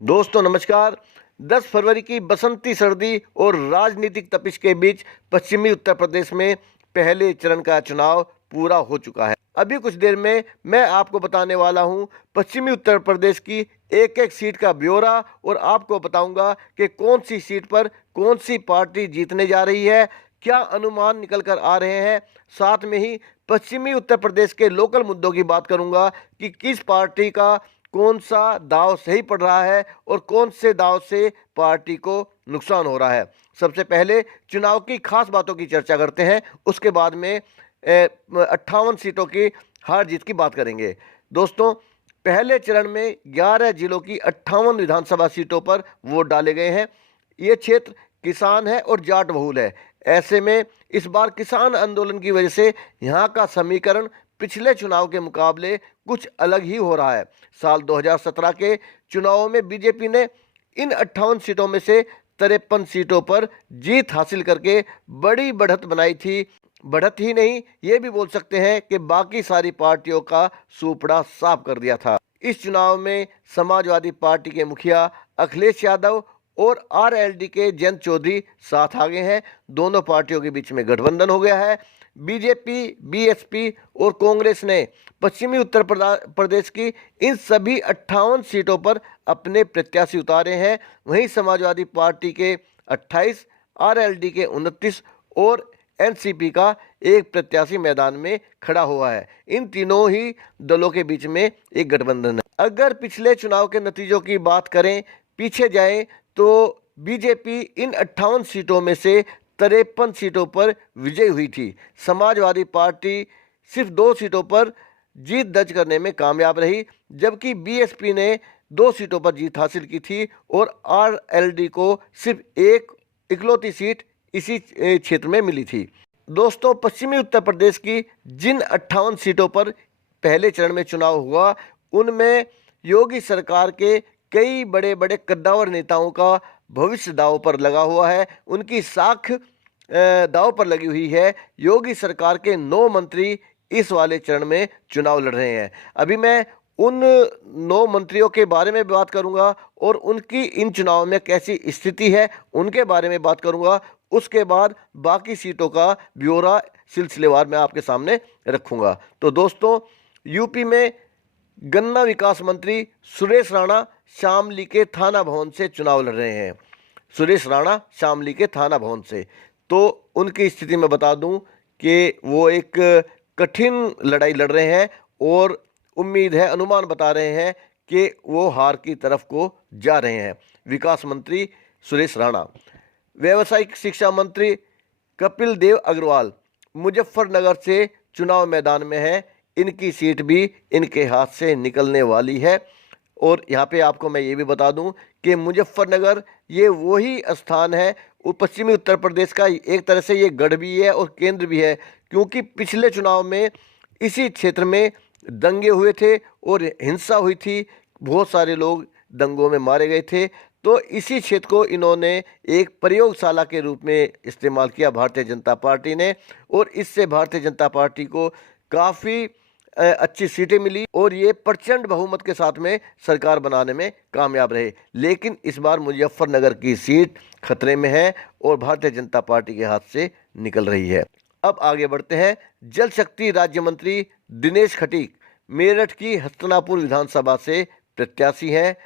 दोस्तों नमस्कार। 10 फरवरी की बसंती सर्दी और राजनीतिक तपिश के बीच पश्चिमी उत्तर प्रदेश में पहले चरण का चुनाव पूरा हो चुका है। अभी कुछ देर में मैं आपको बताने वाला हूं पश्चिमी उत्तर प्रदेश की एक एक सीट का ब्यौरा और आपको बताऊंगा कि कौन सी सीट पर कौन सी पार्टी जीतने जा रही है, क्या अनुमान निकल कर आ रहे हैं। साथ में ही पश्चिमी उत्तर प्रदेश के लोकल मुद्दों की बात करूंगा कि किस पार्टी का कौन सा दाव सही पड़ रहा है और कौन से दाव से पार्टी को नुकसान हो रहा है। सबसे पहले चुनाव की खास बातों की चर्चा करते हैं, उसके बाद में 58 सीटों की हार जीत की बात करेंगे। दोस्तों, पहले चरण में 11 जिलों की 58 विधानसभा सीटों पर वोट डाले गए हैं। ये क्षेत्र किसान है और जाट बहुल है। ऐसे में इस बार किसान आंदोलन की वजह से यहाँ का समीकरण पिछले चुनाव के मुकाबले कुछ अलग ही हो रहा है। साल 2017 के चुनावों में बीजेपी ने इन 58 सीटों में से 53 सीटों पर जीत हासिल करके बड़ी बढ़त बनाई थी। बढ़त ही नहीं, ये भी बोल सकते हैं कि बाकी सारी पार्टियों का सूपड़ा साफ कर दिया था। इस चुनाव में समाजवादी पार्टी के मुखिया अखिलेश यादव और आरएलडी के जयंत चौधरी साथ आ गए हैं। दोनों पार्टियों के बीच में गठबंधन हो गया है। बीजेपी, बीएसपी और कांग्रेस ने पश्चिमी उत्तर प्रदेश की इन सभी 58 सीटों पर अपने प्रत्याशी उतारे हैं। वहीं समाजवादी पार्टी के 28, आरएलडी के 29 और एनसीपी का एक प्रत्याशी मैदान में खड़ा हुआ है। इन तीनों ही दलों के बीच में एक गठबंधन है। अगर पिछले चुनाव के नतीजों की बात करें, पीछे जाएं, तो बीजेपी इन 58 सीटों में से 53 सीटों पर विजयी हुई थी। समाजवादी पार्टी सिर्फ 2 सीटों पर जीत दर्ज करने में कामयाब रही, जबकि बीएसपी ने 2 सीटों पर जीत हासिल की थी और आरएलडी को सिर्फ एक इकलौती सीट इसी क्षेत्र में मिली थी। दोस्तों, पश्चिमी उत्तर प्रदेश की जिन 58 सीटों पर पहले चरण में चुनाव हुआ, उनमें योगी सरकार के कई बड़े बड़े कद्दावर नेताओं का भविष्य दांव पर लगा हुआ है। उनकी साख दांव पर लगी हुई है। योगी सरकार के 9 मंत्री इस वाले चरण में चुनाव लड़ रहे हैं। अभी मैं उन 9 मंत्रियों के बारे में बात करूंगा और उनकी इन चुनाव में कैसी स्थिति है उनके बारे में बात करूंगा। उसके बाद बाकी सीटों का ब्यौरा सिलसिलेवार मैं आपके सामने रखूंगा। तो दोस्तों, यूपी में गन्ना विकास मंत्री सुरेश राणा शामली के थाना भवन से चुनाव लड़ रहे हैं। सुरेश राणा शामली के थाना भवन से, तो उनकी स्थिति में बता दूं कि वो एक कठिन लड़ाई लड़ रहे हैं और उम्मीद है, अनुमान बता रहे हैं कि वो हार की तरफ को जा रहे हैं। विकास मंत्री सुरेश राणा। व्यावसायिक शिक्षा मंत्री कपिल देव अग्रवाल मुजफ्फरनगर से चुनाव मैदान में है। इनकी सीट भी इनके हाथ से निकलने वाली है। और यहाँ पे आपको मैं ये भी बता दूं कि मुजफ्फरनगर ये वही स्थान है, वो पश्चिमी उत्तर प्रदेश का एक तरह से ये गढ़ भी है और केंद्र भी है, क्योंकि पिछले चुनाव में इसी क्षेत्र में दंगे हुए थे और हिंसा हुई थी। बहुत सारे लोग दंगों में मारे गए थे। तो इसी क्षेत्र को इन्होंने एक प्रयोगशाला के रूप में इस्तेमाल किया भारतीय जनता पार्टी ने, और इससे भारतीय जनता पार्टी को काफ़ी अच्छी सीटें मिली और ये प्रचंड बहुमत के साथ में सरकार बनाने में कामयाब रहे। लेकिन इस बार मुजफ्फरनगर की सीट खतरे में है और भारतीय जनता पार्टी के हाथ से निकल रही है। अब आगे बढ़ते हैं। जल शक्ति राज्य मंत्री दिनेश खटीक मेरठ की हस्तिनापुर विधानसभा से प्रत्याशी हैं।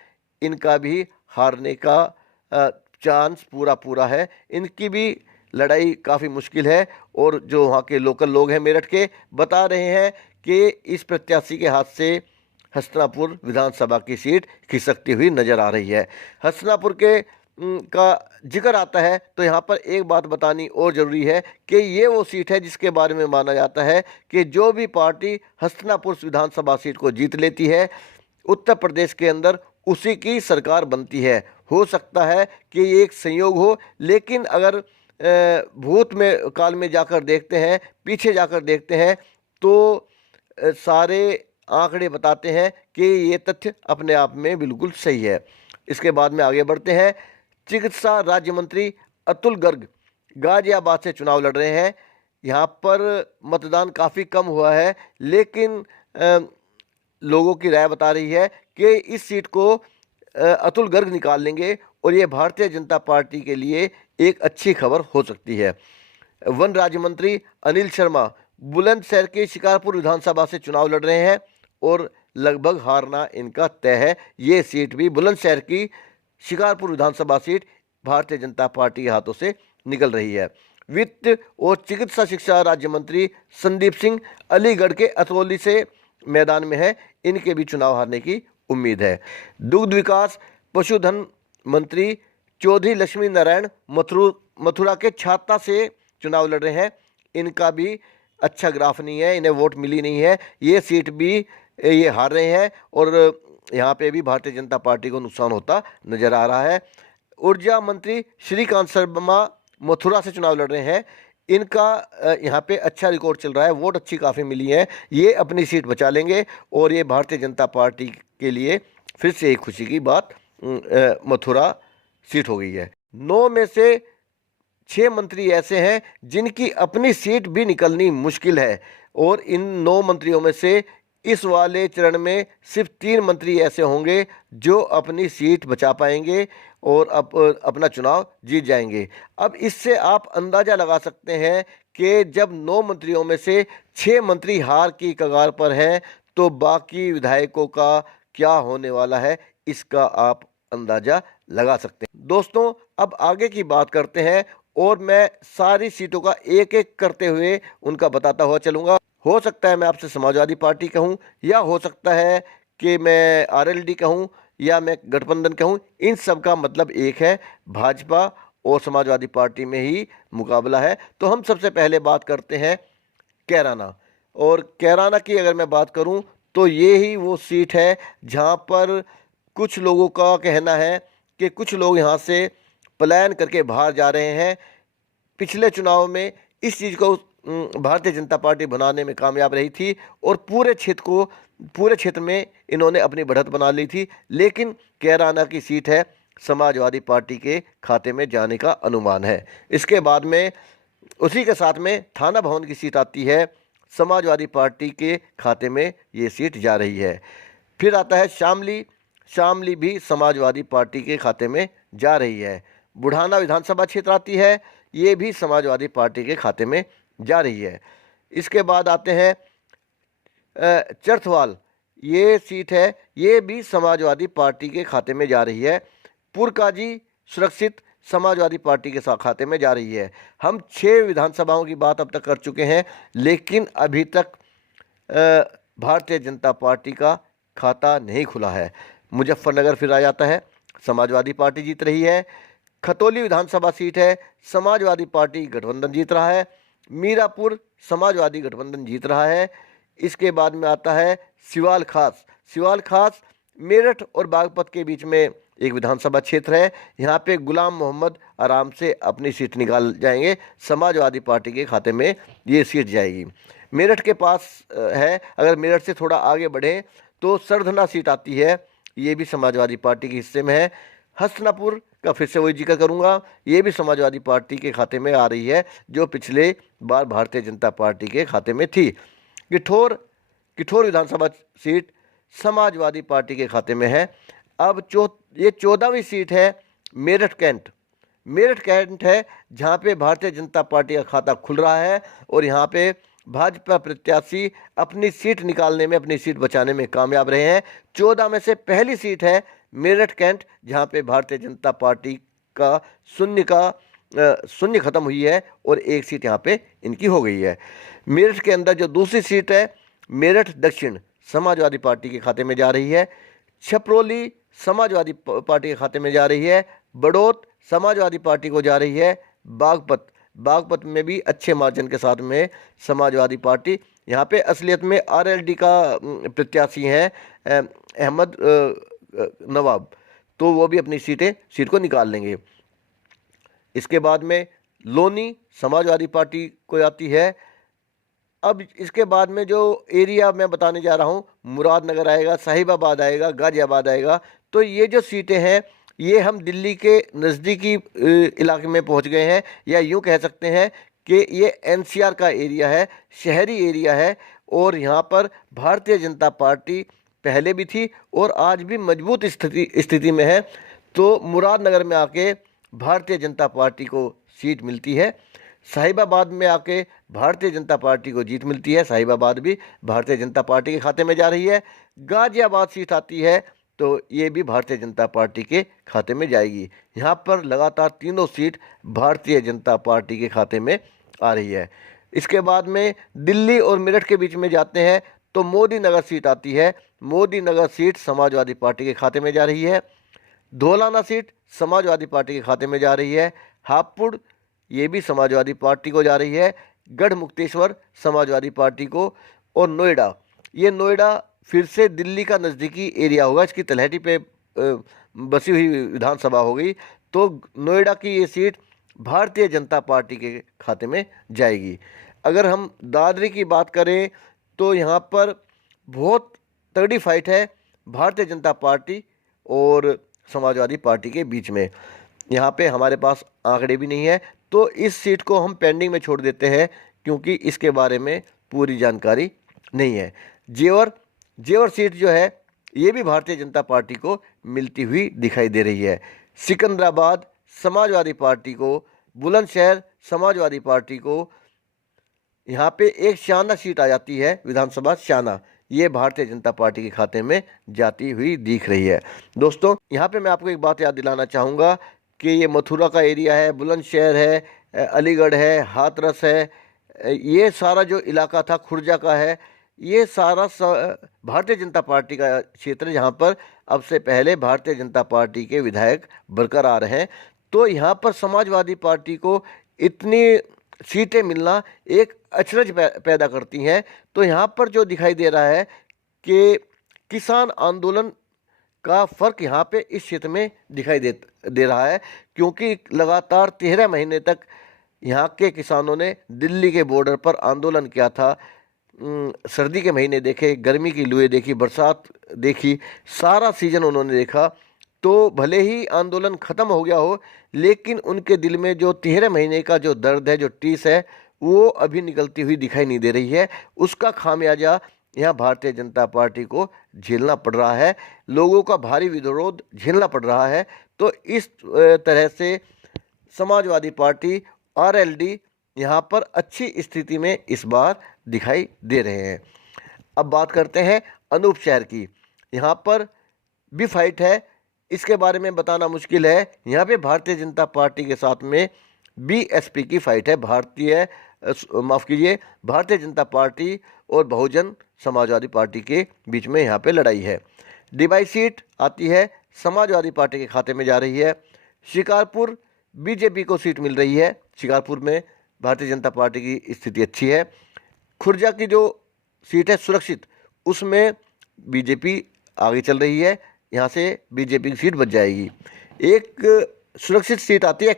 इनका भी हारने का चांस पूरा है। इनकी भी लड़ाई काफ़ी मुश्किल है और जो वहाँ के लोकल लोग हैं मेरठ के, बता रहे हैं कि इस प्रत्याशी के हाथ से हस्तिनापुर विधानसभा की सीट खिसकती हुई नजर आ रही है। हस्तिनापुर के का जिक्र आता है तो यहाँ पर एक बात बतानी और ज़रूरी है कि ये वो सीट है जिसके बारे में माना जाता है कि जो भी पार्टी हस्तिनापुर विधानसभा सीट को जीत लेती है, उत्तर प्रदेश के अंदर उसी की सरकार बनती है। हो सकता है कि ये एक संयोग हो, लेकिन अगर भूत में काल में जाकर देखते हैं, पीछे जाकर देखते हैं, तो सारे आंकड़े बताते हैं कि ये तथ्य अपने आप में बिल्कुल सही है। इसके बाद में आगे बढ़ते हैं। चिकित्सा राज्य मंत्री अतुल गर्ग गाजियाबाद से चुनाव लड़ रहे हैं। यहाँ पर मतदान काफ़ी कम हुआ है, लेकिन लोगों की राय बता रही है कि इस सीट को अतुल गर्ग निकाल लेंगे और ये भारतीय जनता पार्टी के लिए एक अच्छी खबर हो सकती है। वन राज्य मंत्री अनिल शर्मा बुलंदशहर के शिकारपुर विधानसभा से चुनाव लड़ रहे हैं और लगभग हारना इनका तय है। ये सीट भी बुलंदशहर की शिकारपुर विधानसभा सीट भारतीय जनता पार्टी के हाथों से निकल रही है। वित्त और चिकित्सा शिक्षा राज्य मंत्री संदीप सिंह अलीगढ़ के अतरौली से मैदान में है, इनके भी चुनाव हारने की उम्मीद है। दुग्ध विकास पशुधन मंत्री चौधरी लक्ष्मी नारायण मथुरा के छाता से चुनाव लड़ रहे हैं, इनका भी अच्छा ग्राफ नहीं है, इन्हें वोट मिली नहीं है, ये सीट भी ये हार रहे हैं और यहाँ पे भी भारतीय जनता पार्टी को नुकसान होता नजर आ रहा है। ऊर्जा मंत्री श्रीकांत शर्मा मथुरा से चुनाव लड़ रहे हैं, इनका यहाँ पे अच्छा रिकॉर्ड चल रहा है, वोट अच्छी काफ़ी मिली है, ये अपनी सीट बचा लेंगे और ये भारतीय जनता पार्टी के लिए फिर से एक खुशी की बात मथुरा सीट हो गई है। 9 में से 6 मंत्री ऐसे हैं जिनकी अपनी सीट भी निकलनी मुश्किल है और इन 9 मंत्रियों में से इस वाले चरण में सिर्फ 3 मंत्री ऐसे होंगे जो अपनी सीट बचा पाएंगे और अपना चुनाव जीत जाएंगे। अब इससे आप अंदाज़ा लगा सकते हैं कि जब 9 मंत्रियों में से 6 मंत्री हार की कगार पर हैं तो बाकी विधायकों का क्या होने वाला है, इसका आप अंदाज़ा लगा सकते हैं। दोस्तों, अब आगे की बात करते हैं और मैं सारी सीटों का एक एक करते हुए उनका बताता हुआ चलूँगा। हो सकता है मैं आपसे समाजवादी पार्टी कहूँ या हो सकता है कि मैं आरएलडी कहूँ या मैं गठबंधन कहूँ, इन सब का मतलब एक है, भाजपा और समाजवादी पार्टी में ही मुकाबला है। तो हम सबसे पहले बात करते हैं कैराना, और कैराना की अगर मैं बात करूं तो ये ही वो सीट है जहां पर कुछ लोगों का कहना है कि कुछ लोग यहां से पलायन करके बाहर जा रहे हैं। पिछले चुनाव में इस चीज़ को भारतीय जनता पार्टी बनाने में कामयाब रही थी और पूरे क्षेत्र में इन्होंने अपनी बढ़त बना ली थी, लेकिन कैराना की सीट है समाजवादी पार्टी के खाते में जाने का अनुमान है। इसके बाद में उसी के साथ में थाना भवन की सीट आती है, समाजवादी पार्टी के खाते में ये सीट जा रही है। फिर आता है शामली भी समाजवादी पार्टी के खाते में जा रही है। बुढ़ाना विधानसभा क्षेत्र आती है, ये भी समाजवादी पार्टी के खाते में जा रही है। इसके बाद आते हैं चरथवाल, ये सीट है, ये भी समाजवादी पार्टी के खाते में जा रही है। पुरकाजी सुरक्षित समाजवादी पार्टी के साथ खाते में जा रही है। हम 6 विधानसभाओं की बात अब तक कर चुके हैं, लेकिन अभी तक भारतीय जनता पार्टी का खाता नहीं खुला है। मुजफ्फरनगर फिर आ जाता है, समाजवादी पार्टी जीत रही है। खतौली विधानसभा सीट है, समाजवादी पार्टी गठबंधन जीत रहा है। मीरापुर समाजवादी गठबंधन जीत रहा है। इसके बाद में आता है सिवाल खास मेरठ और बागपत के बीच में एक विधानसभा क्षेत्र है। यहाँ पे गुलाम मोहम्मद आराम से अपनी सीट निकाल जाएंगे, समाजवादी पार्टी के खाते में ये सीट जाएगी। मेरठ के पास है, अगर मेरठ से थोड़ा आगे बढ़ें तो सरधना सीट आती है, ये भी समाजवादी पार्टी के हिस्से में है। हसनापुर का फिर से वही जिक्र करूंगा, ये भी समाजवादी पार्टी के खाते में आ रही है, जो पिछले बार भारतीय जनता पार्टी के खाते में थी। किठौर विधानसभा सीट समाजवादी पार्टी के खाते में है। अब ये 14वीं सीट है मेरठ कैंट है, जहाँ पे भारतीय जनता पार्टी का खाता खुल रहा है और यहाँ पे भाजपा प्रत्याशी अपनी सीट निकालने में, अपनी सीट बचाने में कामयाब रहे हैं। 14 में से पहली सीट है मेरठ कैंट, जहाँ पे भारतीय जनता पार्टी का शून्य खत्म हुई है और एक सीट यहाँ पे इनकी हो गई है। मेरठ के अंदर जो दूसरी सीट है मेरठ दक्षिण समाजवादी पार्टी के खाते में जा रही है। छपरोली समाजवादी पार्टी के खाते में जा रही है। बड़ौत समाजवादी पार्टी को जा रही है। बागपत में भी अच्छे मार्जिन के साथ में समाजवादी पार्टी, यहाँ पे असलियत में आरएलडी का प्रत्याशी हैं अहमद नवाब, तो वो भी अपनी सीट को निकाल लेंगे। इसके बाद में लोनी समाजवादी पार्टी को आती है। अब इसके बाद में जो एरिया मैं बताने जा रहा हूँ, मुरादनगर आएगा, साहिबाबाद आएगा, गाजियाबाद आएगा। तो ये जो सीटें हैं ये हम दिल्ली के नज़दीकी इलाके में पहुँच गए हैं, या यूँ कह सकते हैं कि ये एनसीआर का एरिया है, शहरी एरिया है और यहाँ पर भारतीय जनता पार्टी पहले भी थी और आज भी मजबूत स्थिति में है। तो मुरादनगर में आके भारतीय जनता पार्टी को सीट मिलती है, साहिबाबाद में आके भारतीय जनता पार्टी को जीत मिलती है, साहिबाबाद भी भारतीय जनता पार्टी के खाते में जा रही है। गाजियाबाद सीट आती है तो ये भी भारतीय जनता पार्टी के खाते में जाएगी। यहाँ पर लगातार तीनों सीट भारतीय जनता पार्टी के खाते में आ रही है। इसके बाद में दिल्ली और मेरठ के बीच में जाते हैं तो मोदी नगर सीट आती है। मोदी नगर सीट समाजवादी पार्टी के खाते में जा रही है। धौलाना सीट समाजवादी पार्टी के खाते में जा रही है। हापुड़ ये भी समाजवादी पार्टी को जा रही है। गढ़ मुक्तेश्वर समाजवादी पार्टी को। और नोएडा, ये नोएडा फिर से दिल्ली का नज़दीकी एरिया होगा, इसकी तलहटी पे बसी हुई विधानसभा हो गई। तो नोएडा की ये सीट भारतीय जनता पार्टी के खाते में जाएगी। अगर हम दादरी की बात करें तो यहाँ पर बहुत तगड़ी फाइट है भारतीय जनता पार्टी और समाजवादी पार्टी के बीच में। यहाँ पे हमारे पास आंकड़े भी नहीं है तो इस सीट को हम पेंडिंग में छोड़ देते हैं क्योंकि इसके बारे में पूरी जानकारी नहीं है। जेवर सीट जो है ये भी भारतीय जनता पार्टी को मिलती हुई दिखाई दे रही है। सिकंदराबाद समाजवादी पार्टी को, बुलंदशहर समाजवादी पार्टी को। यहाँ पे एक शाना सीट आ जाती है विधानसभा शाना, ये भारतीय जनता पार्टी के खाते में जाती हुई दिख रही है। दोस्तों यहाँ पे मैं आपको एक बात याद दिलाना चाहूँगा कि ये मथुरा का एरिया है, बुलंदशहर है, अलीगढ़ है, हाथरस है, ये सारा जो इलाका था खुर्जा का है, ये सारा भारतीय जनता पार्टी का क्षेत्र है जहाँ पर अब से पहले भारतीय जनता पार्टी के विधायक बरकरार हैं। तो यहाँ पर समाजवादी पार्टी को इतनी सीटें मिलना एक अचरज पैदा करती हैं। तो यहाँ पर जो दिखाई दे रहा है कि किसान आंदोलन का फ़र्क यहाँ पे इस क्षेत्र में दिखाई दे रहा है क्योंकि लगातार 13 महीने तक यहाँ के किसानों ने दिल्ली के बॉर्डर पर आंदोलन किया था। सर्दी के महीने देखे, गर्मी की लुएं देखी, बरसात देखी, सारा सीजन उन्होंने देखा। तो भले ही आंदोलन ख़त्म हो गया हो लेकिन उनके दिल में जो 13 महीने का जो दर्द है, जो टीस है, वो अभी निकलती हुई दिखाई नहीं दे रही है। उसका खामियाजा यहाँ भारतीय जनता पार्टी को झेलना पड़ रहा है, लोगों का भारी विरोध झेलना पड़ रहा है। तो इस तरह से समाजवादी पार्टी आरएलडी यहाँ पर अच्छी स्थिति में इस बार दिखाई दे रहे हैं। अब बात करते हैं अनूप शहर की। यहाँ पर भी फाइट है, इसके बारे में बताना मुश्किल है। यहाँ पे भारतीय जनता पार्टी के साथ में बीएसपी की फाइट है, भारतीय जनता पार्टी और बहुजन समाजवादी पार्टी के बीच में यहाँ पे लड़ाई है। डिबाई सीट आती है समाजवादी पार्टी के खाते में जा रही है। शिकारपुर बीजेपी को सीट मिल रही है, शिकारपुर में भारतीय जनता पार्टी की स्थिति अच्छी है। खुर्जा की जो सीट है सुरक्षित, उसमें बीजेपी आगे चल रही है, यहाँ से बीजेपी की सीट बच जाएगी। एक सुरक्षित सीट आती है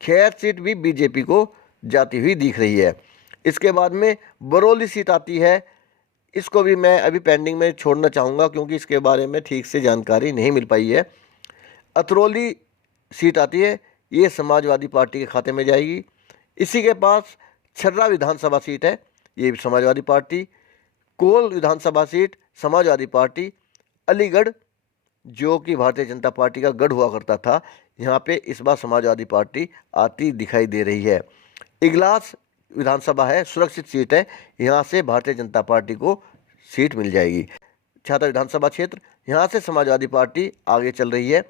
खैर सीट भी बीजेपी को जाती हुई दिख रही है। इसके बाद में बरौली सीट आती है, इसको भी मैं अभी पेंडिंग में छोड़ना चाहूँगा क्योंकि इसके बारे में ठीक से जानकारी नहीं मिल पाई है। अतरौली सीट आती है, ये समाजवादी पार्टी के खाते में जाएगी। इसी के पास छर्रा विधानसभा सीट है, ये भी समाजवादी पार्टी। कोल विधानसभा सीट समाजवादी पार्टी। अलीगढ़ जो कि भारतीय जनता पार्टी का गढ़ हुआ करता था, यहाँ पे इस बार समाजवादी पार्टी आती दिखाई दे रही है। इगलास विधानसभा है, सुरक्षित सीट है, यहाँ से भारतीय जनता पार्टी को सीट मिल जाएगी। छाता विधानसभा क्षेत्र, यहाँ से समाजवादी पार्टी आगे चल रही है,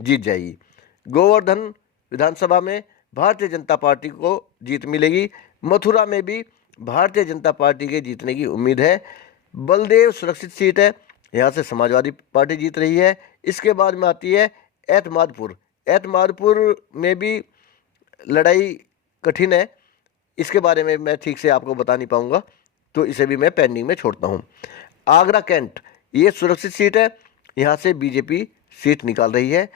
जीत जाएगी। गोवर्धन विधानसभा में भारतीय जनता पार्टी को जीत मिलेगी। मथुरा में भी भारतीय जनता पार्टी के जीतने की उम्मीद है। बलदेव सुरक्षित सीट है, यहाँ से समाजवादी पार्टी जीत रही है। इसके बाद में आती है एतमादपुर में भी लड़ाई कठिन है, इसके बारे में मैं ठीक से आपको बता नहीं पाऊँगा, तो इसे भी मैं पेंडिंग में छोड़ता हूँ। आगरा कैंट, ये सुरक्षित सीट है, यहाँ से बीजेपी सीट निकाल रही है।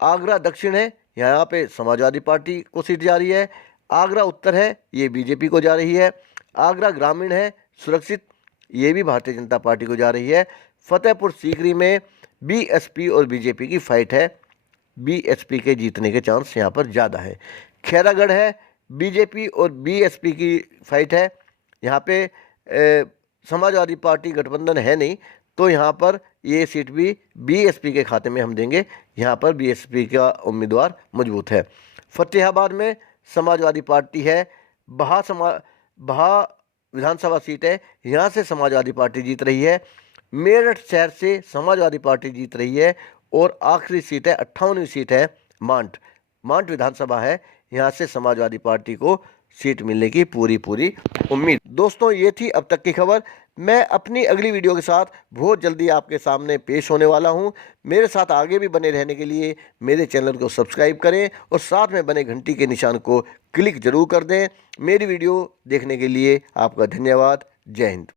आगरा दक्षिण है, यहाँ पे समाजवादी पार्टी को सीट जा रही है। आगरा उत्तर है, ये बीजेपी को जा रही है। आगरा ग्रामीण है सुरक्षित, ये भी भारतीय जनता पार्टी को जा रही है। फतेहपुर सीकरी में बीएसपी और बीजेपी की फाइट है, बीएसपी के जीतने के चांस यहाँ पर ज़्यादा है। खैरागढ़ है, बीजेपी और बीएसपी की फाइट है, यहाँ पे समाजवादी पार्टी गठबंधन है नहीं, तो यहाँ पर ये सीट भी बीएसपी के खाते में हम देंगे। यहाँ पर बीएसपी का उम्मीदवार मजबूत है। फतेहाबाद में समाजवादी पार्टी है। बहा विधानसभा सीट है, यहाँ से समाजवादी पार्टी जीत रही है। मेरठ शहर से समाजवादी पार्टी जीत रही है। और आखिरी सीट है, 58वीं सीट है, मांट विधानसभा है, यहाँ से समाजवादी पार्टी को सीट मिलने की पूरी उम्मीद। दोस्तों, ये थी अब तक की खबर। मैं अपनी अगली वीडियो के साथ बहुत जल्दी आपके सामने पेश होने वाला हूँ। मेरे साथ आगे भी बने रहने के लिए मेरे चैनल को सब्सक्राइब करें और साथ में बने घंटी के निशान को क्लिक जरूर कर दें। मेरी वीडियो देखने के लिए आपका धन्यवाद। जय हिंद।